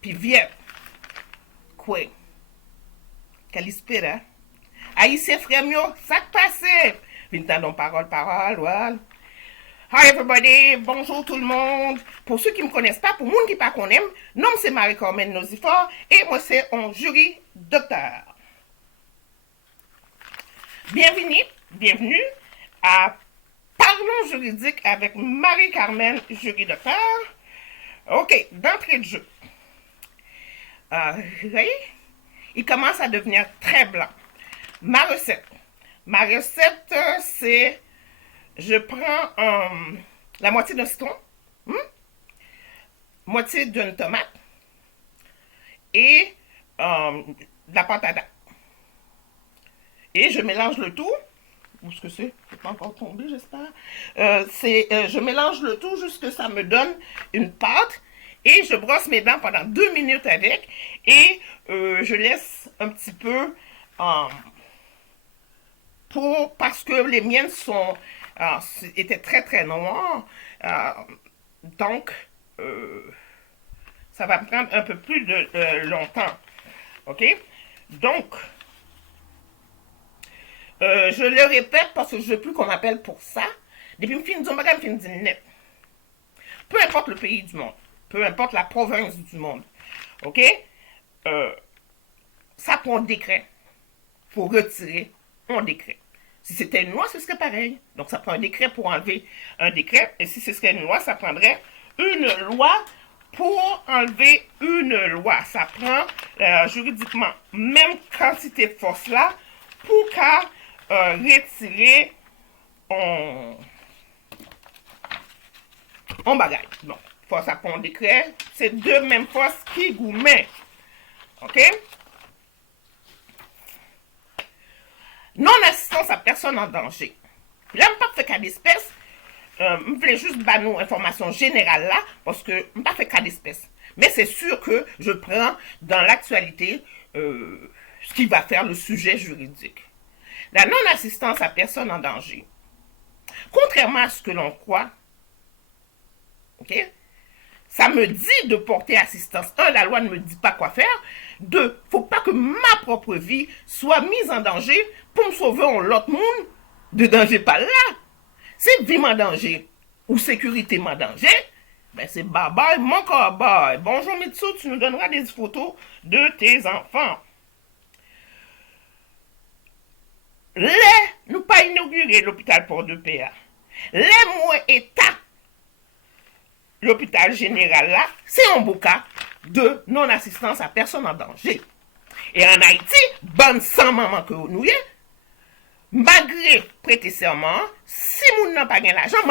Puis viens. Quoi? Kalispera. Haïtien frère mio, ça te passe? Vintandon parole, voilà. Hi everybody, bonjour tout le monde. Pour ceux qui ne me connaissent pas, pour les gens qui ne me connaissent pas, nom c'est Marie-Carmen Nozifort et moi c'est un jury docteur. Bienvenue à Parlons juridique avec Marie-Carmen, jury docteur. Ok, d'entrée de jeu. Vous voyez, il commence à devenir très blanc. Ma recette, c'est, je prends la moitié d'un citron, moitié d'une tomate et de la pâte à dents. Et je mélange le tout. Où est-ce que c'est? C'est pas encore tombé, j'espère. Je mélange le tout jusqu'à ce que ça me donne une pâte. Et je brosse mes dents pendant 2 minutes avec. Et je laisse un petit peu parce que les miennes étaient très très noires. Donc, ça va me prendre un peu plus de longtemps. OK? Donc, je le répète parce que je ne veux plus qu'on m'appelle pour ça. Depuis que je finis de dire net. Peu importe le pays du monde. Peu importe la province du monde. OK? Ça prend un décret. Pour retirer un décret. Si c'était une loi, ce serait pareil. Donc, ça prend un décret pour enlever un décret. Et si ce serait une loi, ça prendrait une loi pour enlever une loi. Ça prend juridiquement même quantité de force-là pour qu'à retirer en bagage. Donc, force à prendre un décret, c'est deux mêmes forces qui vous mettent. OK? Non-assistance à personne en danger. Là, je ne pas fait cas d'espèce. Je voulais juste donner nous information générale là, parce que je ne pas fait cas d'espèce. Mais c'est sûr que je prends dans l'actualité ce qui va faire le sujet juridique. La non-assistance à personne en danger. Contrairement à ce que l'on croit, ok, ça me dit de porter assistance. Un, la loi ne me dit pas quoi faire. Deux, faut pas que ma propre vie soit mise en danger pour me sauver en l'autre monde de danger pas là. C'est vie en danger ou sécurité en danger, ben c'est bye bye mon cowboy. Bonjour Mitsu, tu nous donneras des photos de tes enfants. Nous pas inauguré l'hôpital Port-de-Paix. Les moins état l'hôpital général là, c'est un beau cas de non-assistance à personne en danger. Et en Haïti, bonne sans maman que nous y est, malgré prêter serment, si moun n'a pas l'argent,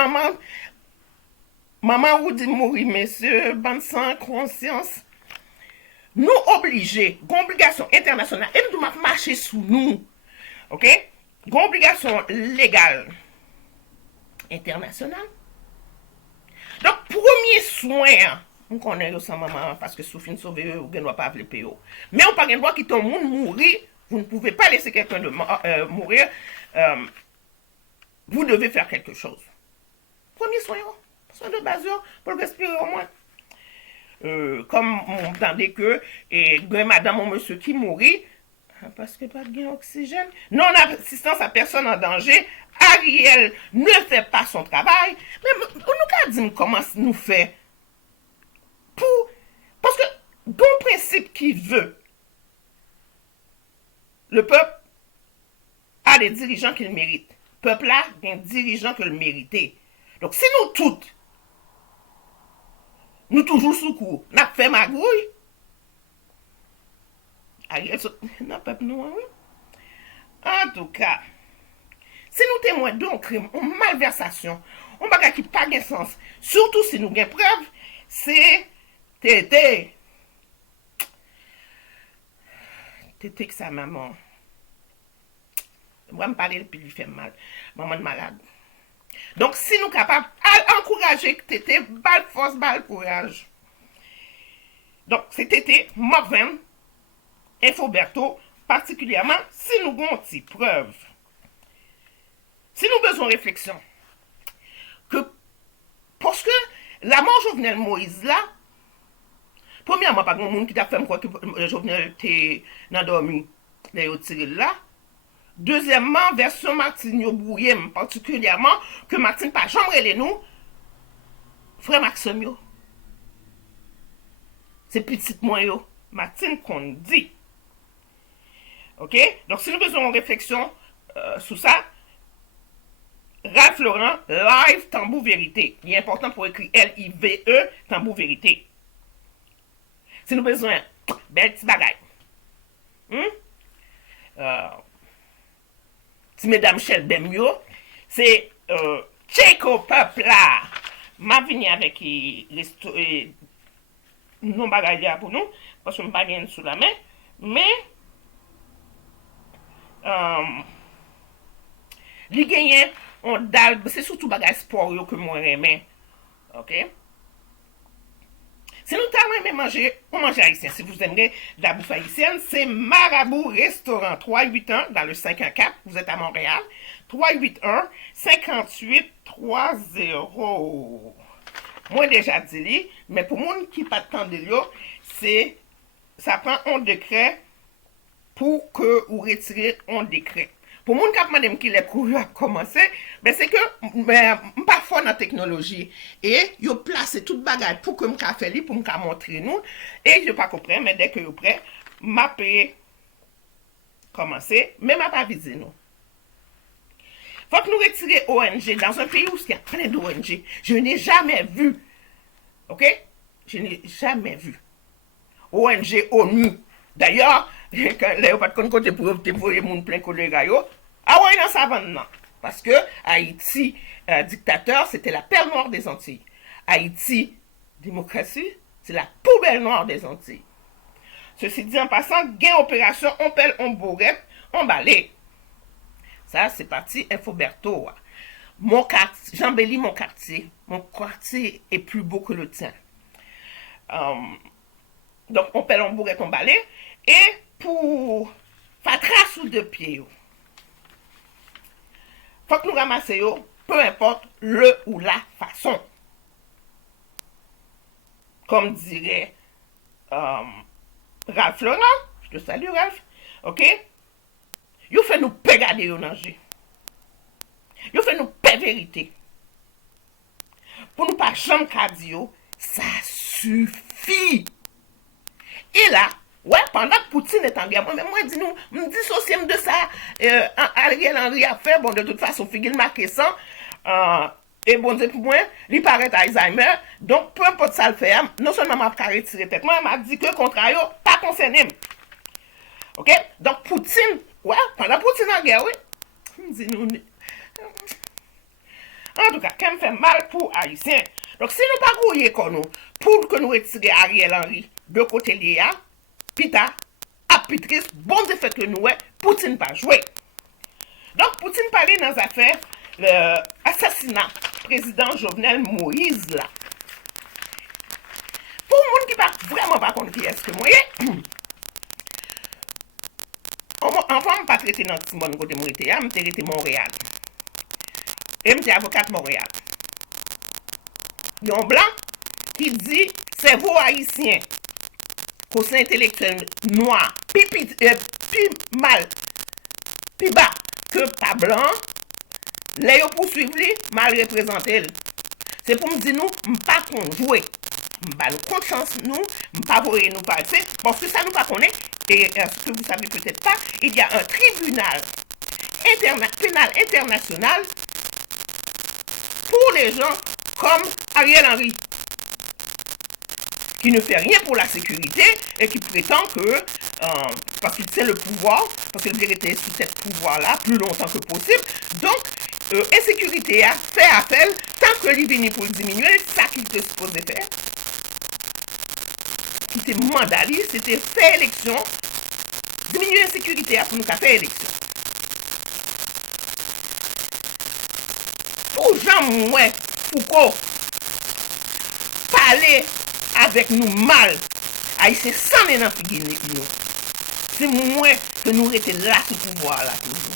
maman vous dit mourir, messieurs, bonne sans conscience, nous obliger, obligation internationale, et nous devons marcher sous nous, ok? Obligation légale internationale. Donc, premier soin, on connaît sans maman parce que sous fin de sauver, vous ne doit pas appeler PO. Mais on parle de droit qui tombe monde mourir, vous ne pouvez pas laisser quelqu'un de mourir. Vous devez faire quelque chose. Premier soin de base, pour le respirer au moins. Comme on entendait que, et madame ou monsieur qui mourit, parce que pas de oxygène, non-assistance à personne en danger, Ariel ne fait pas son travail, mais nous avons dit comment nous fait parce que bon principe qui veut, le peuple a des dirigeants qu'il mérite. Le peuple a des dirigeants qu'il mérite. Donc si nous toutes, nous toujours sous coup, nous fait magouille, Ariel, non, peuple, non, oui. En tout cas, si nous témoins d'un crime, une malversation, un bagage qui n'a pas de sens, surtout si nous avons preuve, c'est Tété. Tété que sa maman. Moi, je me parler puis lui fait mal. Maman est malade. Donc, si nous sommes capables d'encourager Tété, balle force, balle courage. Donc, c'est Tété, Morven, Infoberto, particulièrement si nous avons des preuves. Si nous avons besoin de réflexion, parce que la mort Jovenel Moïse là, Premièrement, pas grand monde qui t'a fait quoi que Jovenel t'es dans dormi, les tiré là. Deuxièmement, version Martine yo brouillé particulièrement que Martine pas jamais les nous. Frère Maxime yo. C'est petit moi yo. Martine qu'on dit. OK? Donc si nous besoin de réflexion sur ça, Ralph Laurent, live tambour vérité. Il est important pour écrire L-I-V-E, tambour vérité. Si nous besoin, bel petit bagay. Si mesdames Michel Bemio, c'est check au peuple là. Ma vini avec non bagay là pour nous, parce que je ne pas gagner sous la main, mais li gagne on dal, c'est surtout bagay sport yo que moi aime. OK? Si nous t'avons manger, on mange haïtien. Si vous aimez la bouffe haïtienne, c'est Marabout Restaurant 381 dans le 514. Vous êtes à Montréal. 381 58 30. Moi déjà dit, mais pour les gens qui pas de temps de l'eau, c'est ça prend un décret pour que vous retirez un décret. Pour les gens qui demandent qui les cours a commencé, ben c'est que pas fort dans la technologie et yo place toute bagage pour que me ka faire pour me montrer nous et je pas comprendre mais dès que yo prêt m'a payé commencer mais m'a pas visé nous. Faut que nous retirer ONG dans un pays où il y a plein d'ONG. Je n'ai jamais vu. OK? Je n'ai jamais vu ONG ONU. D'ailleurs, quand les pas de côté pour déployer mon plein collègue yo. Ah ouais, dans ça non. Parce que Haïti, dictateur, c'était la perle noire des Antilles. Haïti, démocratie, c'est la poubelle noire des Antilles. Ceci dit en passant, gain opération, on pèle, on bourrette, on balai. Ça, c'est parti Infoberto. Mon quartier, j'embellis mon quartier. Mon quartier est plus beau que le tien. Donc, on pèle, on bourrette, on balai. Et pour faire trace sous deux pieds, faut que nous ramassions, peu importe le ou la façon. Comme dirait Ralph Laurent, je te salue Ralph, OK? Vous fait nous pégader au danger. Vous fait nous paix vérité. Pour nous pas jamais cadio, ça suffit. Et là, ouais, pendant que Poutine est en guerre, moi, dis nous, me dissocier de ça, Ariel Henry a fait, bon, de toute façon, figure marqué ça, et bon, pour moi, il paraît Alzheimer, donc, peu importe ça le fait, non seulement m'a retiré tête, moi, m'a dit que, contrario, pas concerné. OK? Donc, Poutine, ouais, pendant Poutine en guerre, oui, dis nous, en tout cas, quand me fait mal pour Haïtien. Donc, si nous pas grouiller comme nous, pour que nous retirions Ariel Henry de côté l'IA, Pita, apitrice, bon de fait que nous, Poutine pas joué. Donc, Poutine parlait dans l'affaire l'assassinat président Jovenel Moïse là. Pour les gens qui ne vraiment pas contre qui est-ce que moi, on va pas traiter dans le monde côté moi, je vais traiter Montréal. Et je suis avocat de Montréal. Il y a un blanc qui dit cerveau haïtien. Conseil intellectuel noir, plus mal, plus bas que pas blanc, les poursuivre lui, mal représenté. C'est pour me dire nous, pas qu'on jouer, pas nous conscience nous, pas voir nous passer, parce que ça nous pas connaît, et ce que vous savez peut-être pas, il y a un tribunal pénal international pour les gens comme Ariel Henry, qui ne fait rien pour la sécurité et qui prétend que, parce qu'il tient le pouvoir, parce qu'il veut rester sous ce pouvoir-là plus longtemps que possible, donc, insécurité a fait appel, tant que lui vient pour le diminuer, ça qu'il était supposé faire. Qui était mandaliste, c'était faire élection, diminuer l'insécurité pour nous faire élection. Pour Jean-Mouet Foucault, parler avec nous mal, Haïtien sans maintenant figuer nous. C'est moins que nous étions là sous pouvoir là toujours.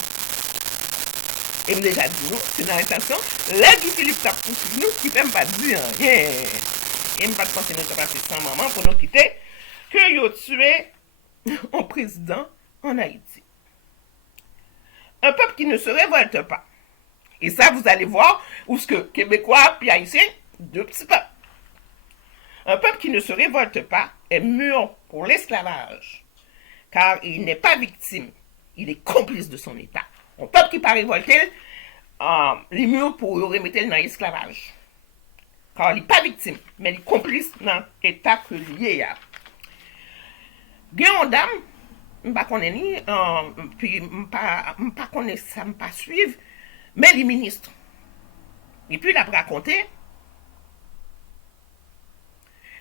Et me déjà dit nous, c'est dans l'intention, là Guy Philippe t'a poursuivi nous, qui ne peut pas dire rien. et je ne pense que nous sommes passés sans maman pour nous quitter, que yo tué un président en Haïti. Un peuple qui ne se révolte pas. Et ça, vous allez voir, où ce que Québécois puis Haïtiens, deux petits peuples. Un peuple qui ne se révolte pas est mûr pour l'esclavage, car il n'est pas victime, il est complice de son état. Un peuple qui pas révolté, il est mûr pour le remettre dans l'esclavage, car il n'est pas victime, mais il est complice dans l'état que lié à. Guillaume dame, je ne connais ni, puis je ne connais ça, je ne pas suivre, mais les ministres. Et puis il a raconté.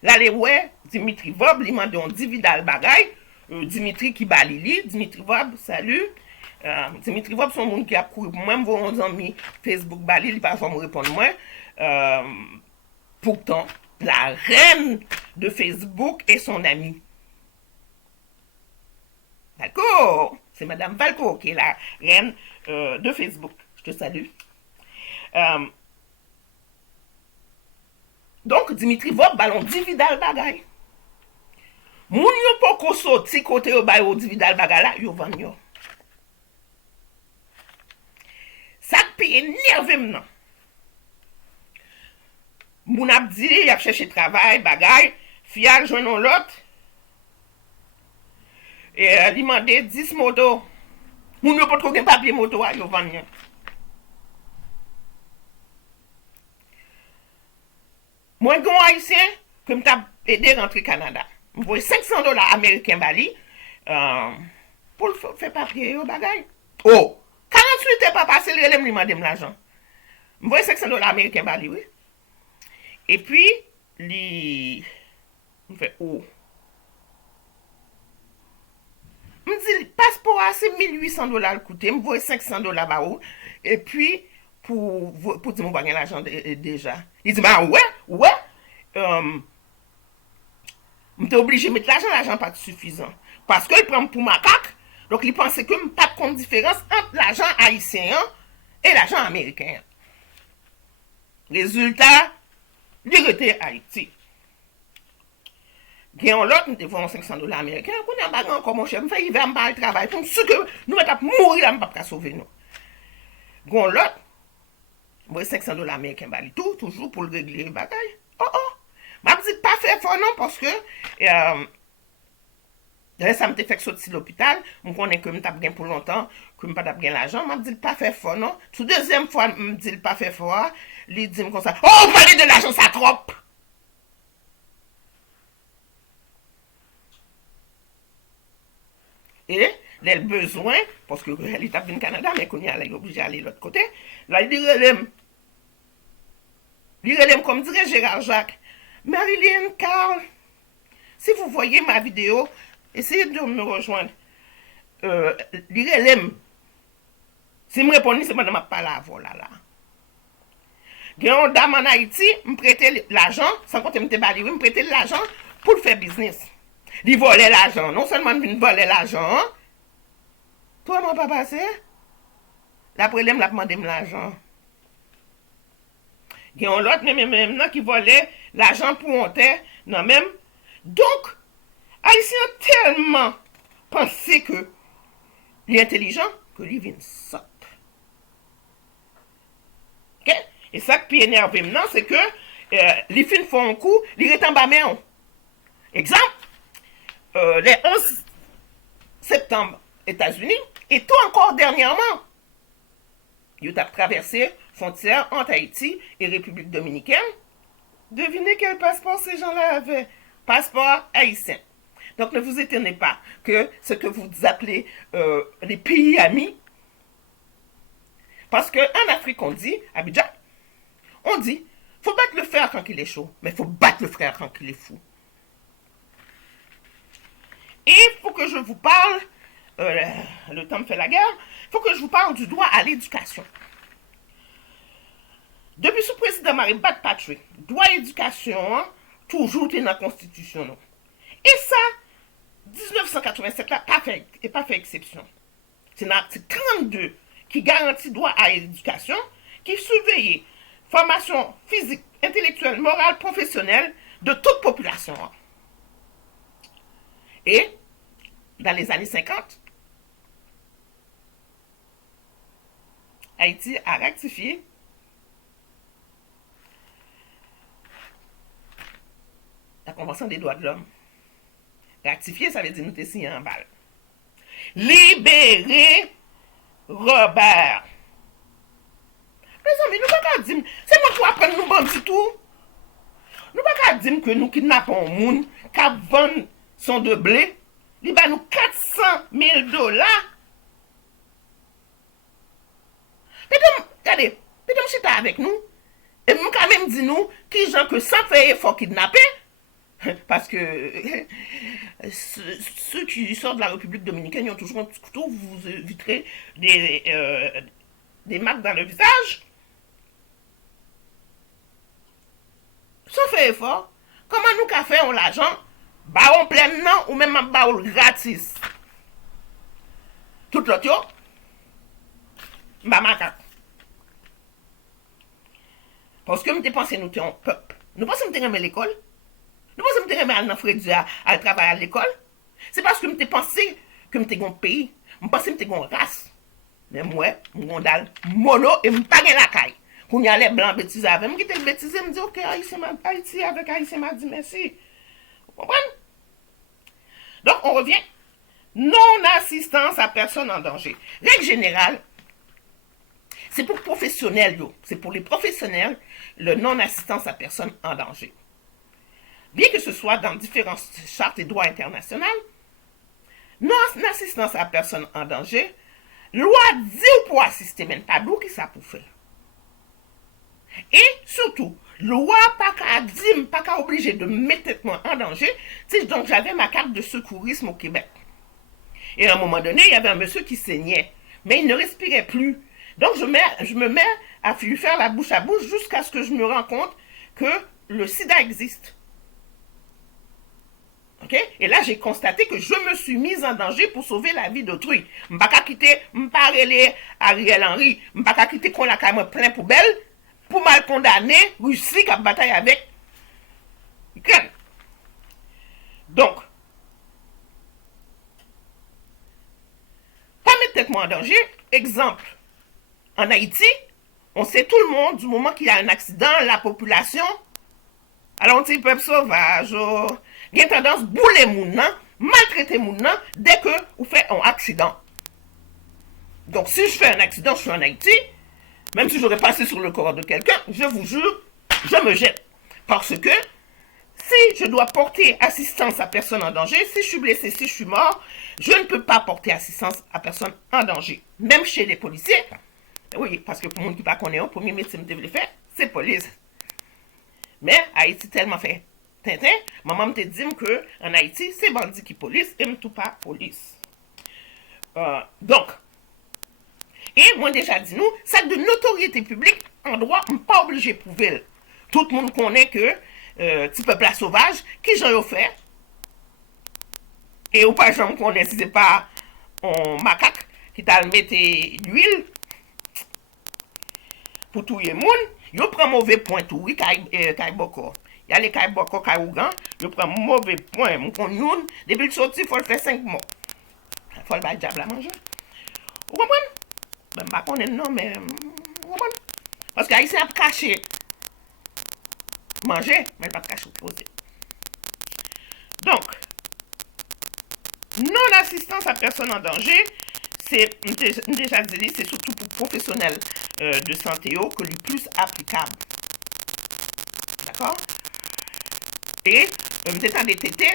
Là, les ouais, Dimitri Vob, il m'a dit on dit Vidal bagay. Dimitri qui balili, Dimitri Vob, salut. Dimitri Vob, son monde qui a couru pour moi, vos amis Facebook balili, il pas me répondre moi. Pourtant, la reine de Facebook est son amie. D'accord, c'est Madame Valco qui est la reine de Facebook. Je te salue. Donc, Dimitri Vob, ballon di Vidal bagay. Moun yo poko soti kote yo bay ou di Vidal bagay la, yo van yo. Sak piye nerve mnan. Moun ap di, y ap chèche travail, bagay, fial jwenon lot. Et li mande 10 moto. Moun yo potko gen papier moto a, yo van yo. Moi, je suis haïtien, que je t'ai aidé à rentrer au Canada. Je voyais $500 américains bali pour le faire papier au bagage. Oh! 48 n'était pas passé, le relève, il m'a demandé l'argent. Je voyais $500 américains bali, oui. Et puis, il fait, oh. Je me dis, le passeport, c'est $1,800 coûté. Je voyais $500 bah où. Et puis, pour dire mon bagage l'argent déjà. Il dit, bah ouais, j'étais obligé de mettre l'argent pas suffisant. Parce qu'il prend pour ma caque, donc il pensait que je n'ai pas de compte différence entre l'argent haïtien et l'argent américain. Résultat, il était Haïti. Il y a un autre, nous devons $500 américains, on a un bagage encore mon chef, il va me faire le travail, donc ce que nous allons mourir, là, je ne peux pas sauver nous. Il y a un autre, moi, $500 américains, tout, toujours pour le régler le bagage. Oh! Je ne dis pas faire fort, non, parce que ça me fait sortir de l'hôpital. Je connais que je n'ai pas pour longtemps, que je n'ai pas l'argent. Je ne dis pas faire fort, non. Tout deuxième fois, je ne dis pas faire fort. Il dit comme ça, oh, vous parlez de l'argent, ça trop. Et les besoins, parce que l'État vient au Canada, mais qu'on est obligé d'aller de l'autre côté, là, il dit, comme dirait Gérard Jacques, Marilyn, Carl, si vous voyez ma vidéo, essayez de me rejoindre. L'IRLM, si je me réponds, c'est madame pas là, voilà là. Il y a une dame en Haïti, me prêter l'argent, sans compter me prêter l'argent pour faire business. Il volait l'argent, non seulement il volait l'argent, toi, mon papa, c'est l'après, il m'a demandé l'argent. Il y a un autre même qui volait l'argent pour monter, non même. Donc, Haïtien tellement pensé que l'intelligent que lui vient sortir. Ok? Et ça qui énerve maintenant, c'est que les filles font un coup, ils sont en bas main. Exemple, les 11 septembre, États-Unis, et tout encore dernièrement, ils ont traversé frontière entre Haïti et République dominicaine. Devinez quel passeport ces gens-là avaient? Passeport haïtien. Donc ne vous étonnez pas que ce que vous appelez les pays amis, parce qu'en Afrique on dit, Abidjan, on dit, faut battre le fer quand il est chaud, mais faut battre le frère quand il est fou. Et il faut que je vous parle, le temps me fait la guerre, il faut que je vous parle du droit à l'éducation. Depuis ce président Marie Patrick, droit à l'éducation, toujours dans la Constitution. Non? Et ça, 1987 n'a pas fait exception. C'est l'article 32 qui garantit droit à l'éducation, qui surveille formation physique, intellectuelle, morale, professionnelle de toute population. Et, dans les années 50, Haïti a rectifié la Convention des droits de l'homme. Rectifier, ça veut dire nous te signer en balle. Libérer Robert. Mes amis, nous pas dire, c'est moi qui apprendre nous bandits tout. Nous pas dire que nous kidnappons un monde qui vend son de blé, il va nous 400 000 $. Regardez, peut-être chita avec nous. Et nous quand même dit nous qui gens que ça fait effort kidnapper. Parce que ceux qui sortent de la République dominicaine, ils ont toujours un petit couteau, vous éviterez des marques dans le visage. Ça fait effort. Comment nous qu'a fait on l'argent? Baron plein non ou même baron gratis. Tout l'autre yo, bah macaque. Parce que nous te pensons nous sommes un peuple. Nous pensons que nous sommes à l'école. Nous pensons que nous sommes à Frédéric à travailler à l'école. C'est parce que nous pensons que nous sommes un pays. Nous pensons que nous sommes une race. Mais moi, je suis un mono et je ne suis pas la caille. Quand il y a les blancs bêtises avec moi, je suis bêtise, je me dis, ok, Haïti avec Haïti m'a dit merci. Vous comprenez? Donc, on revient. Non-assistance à personne en danger. Règle générale, c'est pour professionnels, c'est pour les professionnels, le non-assistance à personne en danger. Bien que ce soit dans différentes chartes et droits internationaux, non-assistance à personne en danger, loi dit pour assister, mais pas d'où qui ça pour faire. Et surtout, loi pas qu'à dire, pas qu'à obliger de mettre moi en danger, si donc j'avais ma carte de secourisme au Québec. Et à un moment donné, il y avait un monsieur qui saignait, mais il ne respirait plus. Donc je me mets à lui faire la bouche à bouche jusqu'à ce que je me rende compte que le sida existe. Okay? Et là, j'ai constaté que je me suis mise en danger pour sauver la vie d'autrui. Je ne peux pas quitter, je ne peux pas aller Ariel Henry, je ne peux pas quitter qu'on a quand même plein poubelle pour mal condamner Russie qui a bataille avec Ukraine. Donc, pas mettre tête moi en danger. Exemple, en Haïti, on sait tout le monde, du moment qu'il y a un accident, la population, alors on dit peuple sauvage, il y a tendance à bouler moun nan, maltraiter moun nan, dès que vous faites un accident. Donc si je fais un accident, je suis en Haïti, même si j'aurais passé sur le corps de quelqu'un, je vous jure, je me jette. Parce que si je dois porter assistance à personne en danger, si je suis blessé, si je suis mort, je ne peux pas porter assistance à personne en danger. Même chez les policiers, oui, parce que pour les gens qui ne connaissent pas, le premier métier que je devais faire, c'est police. Mais Haïti tellement fait Tintin, maman me dit que en Haïti, c'est bandit qui police et tout pas police. Donc, et moi déjà dit nous, ça de notoriété publique, en droit, on n'est pas obligé de prouver. Tout le monde connaît que petit peuple sauvage, qui j'en ai fait, et ou pas j'en connais si c'est pas un macaque qui t'a mis l'huile pour tout le monde, yo prend mauvais point tout, oui, kay boko. Il y a les kay boko, kay ougan, yo prend mauvais point, mon konyoun, depuis le sorti, il faut le faire 5 mois. Il faut le bail diable à manger. Vous comprenez? Ben, pas qu'on est non, mais, vous comprenez? Parce que ici, on a caché manger, mais pas caché poser. Donc, non-assistance à personne en danger, c'est déjà dit, c'est surtout pour professionnels de santé que le plus applicable. D'accord? Et m'étant des tétés,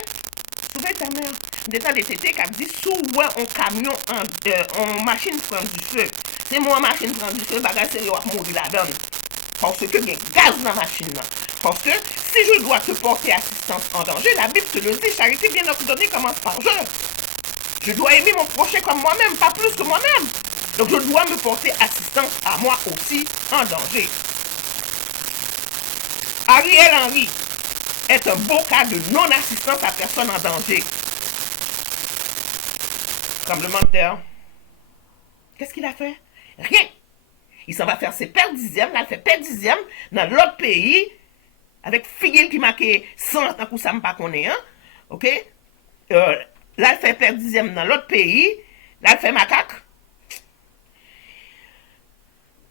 souvent ta mère, m'étant des tétés qui a dit souvent un camion en machine prend du feu. C'est moi machine prend du feu, bagage c'est à mourir là-dedans. Parce que il y a gaz dans la machine là. Parce que si je dois te porter assistance en danger, la Bible te le dit, charité bien ordonnée commence par je. Je dois aimer mon prochain comme moi-même, pas plus que moi-même. Donc je dois me porter assistance à moi aussi en danger. Ariel Henry est un beau cas de non-assistance à personne en danger. Tremblement de terre. Qu'est-ce qu'il a fait? Rien. Il s'en va faire ses perdizièmes, là, il fait perdizièmes dans l'autre pays avec figure qui marque 100 tant que ça me pas connaît, hein? OK? Là, elle fait perdre dixième dans l'autre pays, là, elle fait macaque.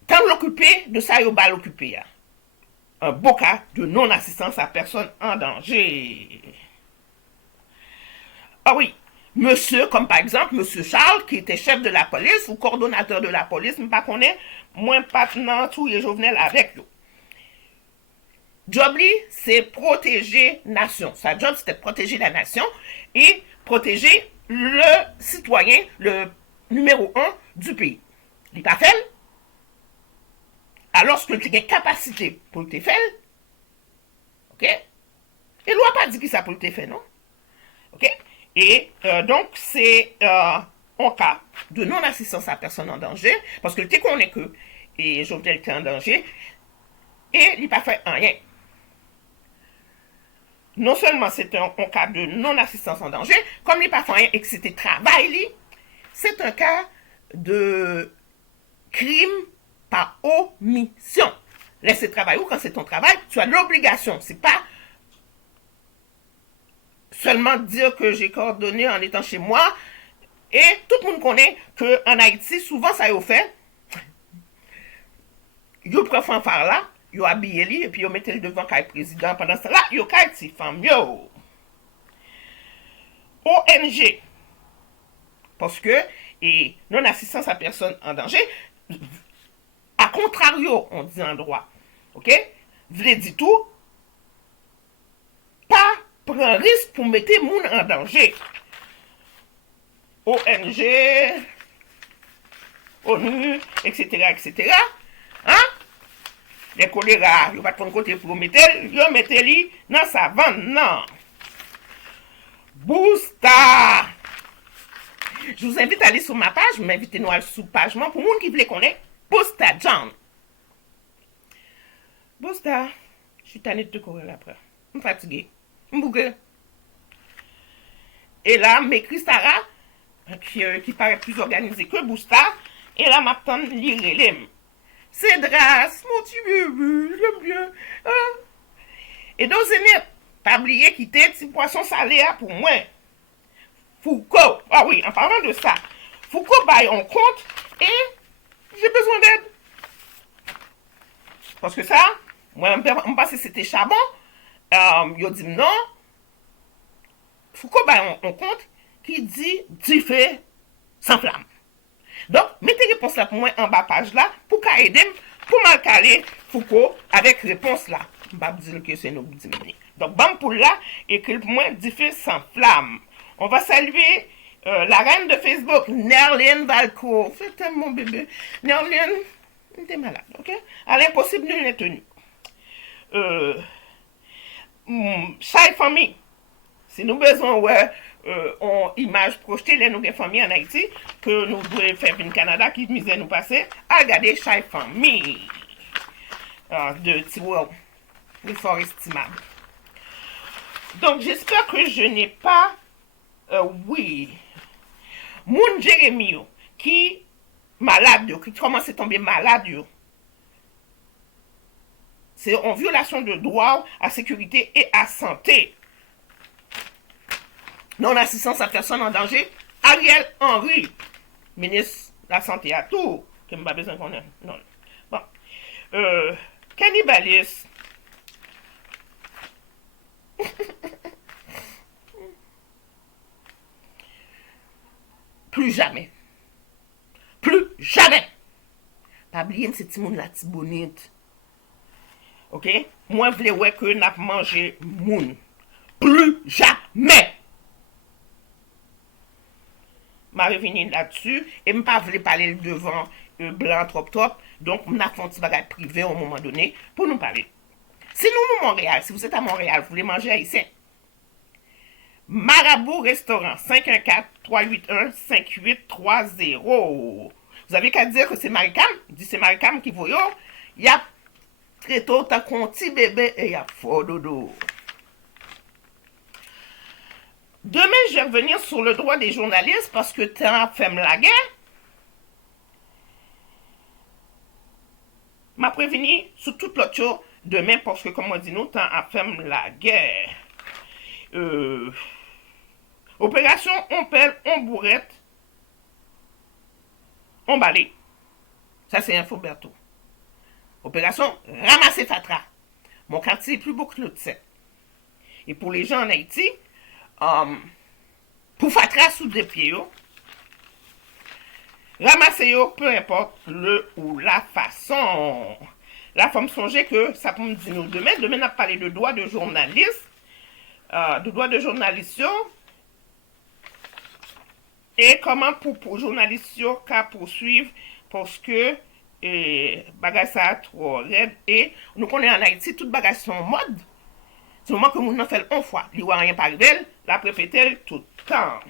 Quand l'occupé, de ça, il va l'occuper. Un beau cas de non-assistance à personne en danger. Ah oui, monsieur, comme par exemple, monsieur Charles, qui était chef de la police ou coordonnateur de la police, je ne connais pas, moi, pas dans tout les Jovenel avec lui. Job li, c'est protéger nation. Sa job, c'était protéger la nation et protéger le citoyen, le numéro 1 du pays. Il pas fait. Alors que tu as capacité pour le faire, ok? Et loi pas dit que ça pour le faire, non? Ok? Et donc, c'est un cas de non-assistance à personne en danger, parce que le connaît que, et Jovenel était en danger, et il n'a pas fait rien. Non seulement c'est un cas de non-assistance en danger, comme il n'a pas fait rien et que c'était travail, c'est un cas de crime par omission. Laisser travailler ou quand c'est ton travail, tu as l'obligation. C'est pas seulement dire que j'ai coordonné en étant chez moi. Et tout le monde connaît qu'en Haïti, souvent ça y est fait. Yo prend fanfare là, yo habillé li, et puis yo mette le devant le président. Pendant ce temps-là, yo kay ti femme yo. ONG. Parce que, et non-assistance à personne en danger, à contrario, on dit en droit, ok? Vle dit tout, pas prendre risque pour mettre moun en danger. ONG, ONU, etc., etc. Hein? Les choléra, ils vont pas prendre côté pour mettre, ils mettent li dans sa vente, non. Boosta. Je vous invite à aller sur ma page, m'invitez-nous à sous page pour les gens qui veulent connaître. Boosta John. Boosta, je suis tannée de te courir après. Je suis fatiguée. Je suis bouquée. Et là, m'écrit Sarah, qui paraît plus organisée que Boosta, et là, m'attend lire les. C'est Dras, mon petit bébé, j'aime bien. Hein? Et donc, c'est pas oublier quitter petit poisson salé pour moi. Foucault, ah oui, en parlant de ça, Foucault baille en compte et j'ai besoin d'aide. Parce que ça, moi, je pense que c'était Chabon, il dit non. Foucault baille en compte qui dit du feu sans flamme. Donc, mettez réponse là pour moi en bas page là, pour qu'à aider, pour mal caler Foucault avec réponse là. Je ne vais pas dire que c'est nous qui disons. Donc, bam pour là, écrit pour moi du feu sans flamme. On va saluer la reine de Facebook, Nerlene Valcourt. C'est mon bébé. Nerlene, t'es malade, ok? À l'impossible, nul n'est tenu. Chaque famille, si nous besoin, ouais, on image projetée, les nous familles en Haïti, que nous devons faire une Canada qui misait nous passer, à regarder chaque famille de Tiwell. Il fort estimable. Donc, j'espère que je n'ai pas oui. Moun Jérémy, qui malade, qui commence à tomber malade, c'est en violation de droit à sécurité et à santé. Non-assistance à personne en danger, Ariel Henry, ministre de la Santé à tout, qui m'a pas besoin qu'on ait. Non. Bon. Cannibalisme. Plus jamais. Plus jamais. Pas oublier ce petit monde là, petit bonite. Ok? Moi, je voulais que n'a mangé moun. Plus jamais. Je vais revenir là-dessus. Et je ne pas parler devant blanc trop. Donc, je vais faire un petit bagage privé à un moment donné pour nous parler. Si nous, Montréal, si vous êtes à Montréal, vous voulez manger haïtien, Marabout Restaurant, 514-381-5830. Vous avez qu'à dire que c'est Maricam. Dit c'est Maricam qui voyait. Il y a très tôt, t'as un petit bébé et il y a fort dodo. Demain, je vais revenir sur le droit des journalistes parce que t'as fait la guerre. M'a prévenu sur toute l'autre chose. demain, parce que, comme on dit, nous, tant à faire la guerre. Opération on pelle, on bourrette, on balaye. Ça, c'est Infoberto. Opération ramasser Fatra. Mon quartier est plus beau que l'autre, c'est. Et pour les gens en Haïti, pour Fatra sous des pieds, ramasser yo, peu importe le ou la façon. La femme songeait que ça peut me dire nous demain. Demain, on a parlé de droit de journaliste, de droit de journaliste, et comment pour journaliste qu'à poursuivre parce que bagage ça trop raide et nous connaissons en Haïti toute bagage sont mode. C'est le moment que nous en fait une fois, il n'y a rien par elle, la répéter tout le temps.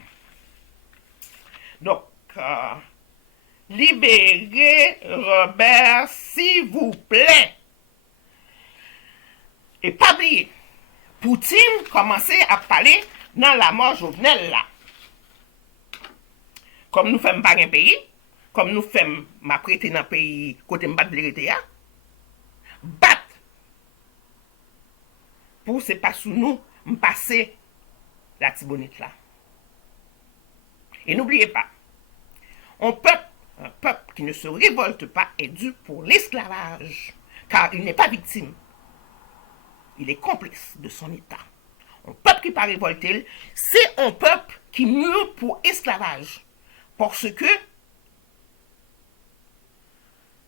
Donc, libérez Robert, s'il vous plaît. Et pas oublier, Poutine commençait à parler dans la mort Jovenel là. Comme nous faisons pas un pays, comme nous faisons ma prêter dans le pays côté m'bat de l'hérité, bat pour c'est pas sous nous passer la tibonite là. Et n'oubliez pas, un peuple qui ne se révolte pas est dû pour l'esclavage, car il n'est pas victime. Il est complice de son état. Un peuple qui pas révolté, c'est un peuple qui meurt pour esclavage. Parce que,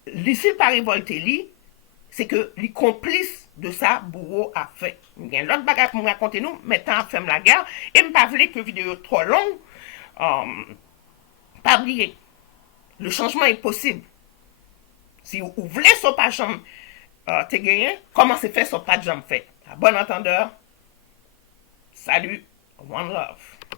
s'il pas révolté, c'est que les complices de ça, bourreau a fait. Il y a l'autre bagage pour me raconter nous, maintenant, ferme la guerre, et je ne pas que vidéo trop longue, pas oublier, le changement est possible. Si vous voulez son pas jambe te gagner, comment c'est fait son pas de jambe fait. À bon entendeur, salut, one love.